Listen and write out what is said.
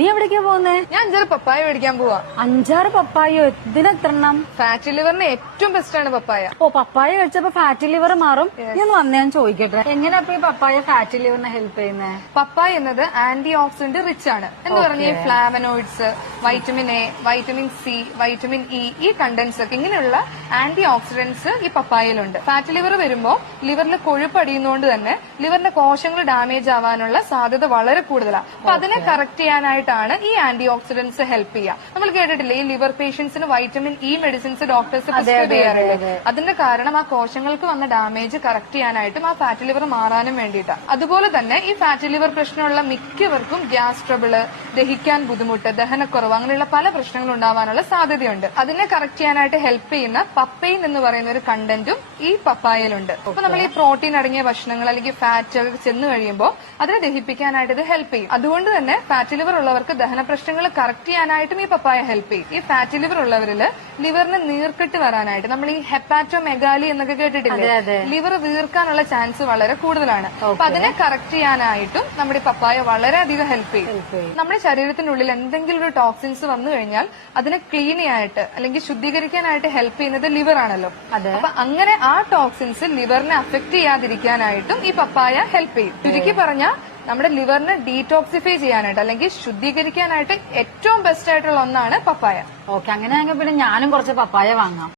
നീ എവിടേക്കാ പോകുന്നേ? ഞാൻ 5 പപ്പായ മേടിക്കാൻ പോവാ. 5-6 പപ്പായോ? ഇതിനെത്രണ്ണം? ഫാറ്റി ലിവറിന് ഏറ്റവും ബെസ്റ്റ് ആണ് പപ്പായ. ഓ, പപ്പായ കഴിച്ചപ്പോ ഫാറ്റി ലിവർ മാറും. നീ ഒന്ന് വന്നേ, ഞാൻ ചോദിക്കട്ടെ, എങ്ങനെയാ ഈ പപ്പായ ഫാറ്റി ലിവറിനെ ഹെൽപ്പ് ചെയ്യുന്നത്? പപ്പായ എന്നത് ആന്റി ഓക്സിഡന്റ് റിച്ച് ആണ് എന്ന് പറഞ്ഞ ഈ flavonoids, vitamin A, vitamin C, vitamin E, ഈ കണ്ടന്റ്സ് ഒക്കെ ഇങ്ങനെയുള്ള ആന്റി ഓക്സിഡന്റ്സ് ഈ പപ്പായയിലുണ്ട്. ഫാറ്റി ലിവർ വരുമ്പോൾ ലിവറിൽ കൊഴുപ്പ് അടിയുന്നതുകൊണ്ട് തന്നെ ലിവറിന്റെ കോശങ്ങൾ ഡാമേജ് ആവാനുള്ള സാധ്യത വളരെ കൂടുതലാണ്. അപ്പൊ അതിനെ കറക്റ്റ് ചെയ്യാനായിട്ടാണ് ഈ ആന്റി ഓക്സിഡന്റ്സ് ഹെൽപ്പ് ചെയ്യുക. നമ്മൾ കേട്ടിട്ടില്ലേ ഈ ലിവർ പേഷ്യൻസിന് vitamin E medicines doctors prescribe ചെയ്യാറുണ്ട്. അതിന്റെ കാരണം ആ കോശങ്ങൾക്ക് വന്ന ഡാമേജ് കറക്റ്റ് ചെയ്യാനായിട്ടും ആ ഫാറ്റി ലിവർ മാറാനും വേണ്ടിയിട്ടാണ്. അതുപോലെ തന്നെ ഈ ഫാറ്റി ലിവർ പ്രശ്നമുള്ള മിക്കവർക്കും ഗ്യാസ് ട്രബിള്, ദഹിക്കാൻ ബുദ്ധിമുട്ട്, ദഹനക്കുറവ് അങ്ങനെയുള്ള പല പ്രശ്നങ്ങളും ഉണ്ടാവാനുള്ള സാധ്യതയുണ്ട്. അതിനെ കറക്റ്റ് ചെയ്യാനായിട്ട് ഹെൽപ്പ് ചെയ്യുന്ന പപ്പൈൻ എന്ന് പറയുന്ന ഒരു കണ്ടന്റും ഈ പപ്പായയിലുണ്ട്. അപ്പൊ നമ്മൾ ഈ പ്രോട്ടീൻ അടങ്ങിയ ഭക്ഷണങ്ങൾ അല്ലെങ്കിൽ ഫാറ്റ് ഒക്കെ ചെന്ന് കഴിയുമ്പോൾ അതിനെ ദഹിപ്പിക്കാനായിട്ട് ഇത് ഹെൽപ്പ് ചെയ്യും. അതുകൊണ്ട് തന്നെ ഫാറ്റി ലിവർ ഉള്ളവർക്ക് ദഹന പ്രശ്നങ്ങൾ കറക്റ്റ് ചെയ്യാനായിട്ടും ഈ പപ്പായ ഹെൽപ്പ് ചെയ്യും. ഈ ഫാറ്റി ലിവർ ഉള്ളവരിൽ ലിവറിന് നീർക്കെട്ട് വരാനായിട്ട്, നമ്മൾ ഈ ഹെപ്പാറ്റോമെഗാലി എന്നൊക്കെ കേട്ടിട്ടില്ലേ, ലിവർ വീർക്കാനുള്ള ചാൻസ് വളരെ കൂടുതലാണ്. അപ്പൊ അതിനെ കറക്റ്റ് ചെയ്യാനായിട്ടും നമ്മുടെ പപ്പായ വളരെയധികം ഹെൽപ്പ് ചെയ്യും. നമ്മുടെ ശരീരത്തിനുള്ളിൽ എന്തെങ്കിലും ഒരു ടോക്സിൻസ് വന്നു കഴിഞ്ഞാൽ അതിനെ ക്ലീൻ ചെയ്യാനായിട്ട് അല്ലെങ്കിൽ ശുദ്ധീകരിക്കാനായിട്ട് ഹെൽപ്പ് ചെയ്യുന്നത് ലിവർ ആണല്ലോ. അപ്പൊ അങ്ങനെ ആ ടോക്സിൻസ് ലിവറിനെ അഫക്ട് ചെയ്യാതിരിക്കാനായിട്ടും ഈ പപ്പായ ഹെൽപ്പ് ചെയ്യും. ചുരുക്കി പറഞ്ഞാൽ നമ്മുടെ ലിവറിനെ ഡീടോക്സിഫൈ ചെയ്യാനായിട്ട് അല്ലെങ്കിൽ ശുദ്ധീകരിക്കാനായിട്ട് ഏറ്റവും ബെസ്റ്റ് ആയിട്ടുള്ള ഒന്നാണ് പപ്പായ. ഓക്കെ, അങ്ങനെയാണെങ്കിൽ പിന്നെ ഞാനും കുറച്ച് പപ്പായ വാങ്ങാം.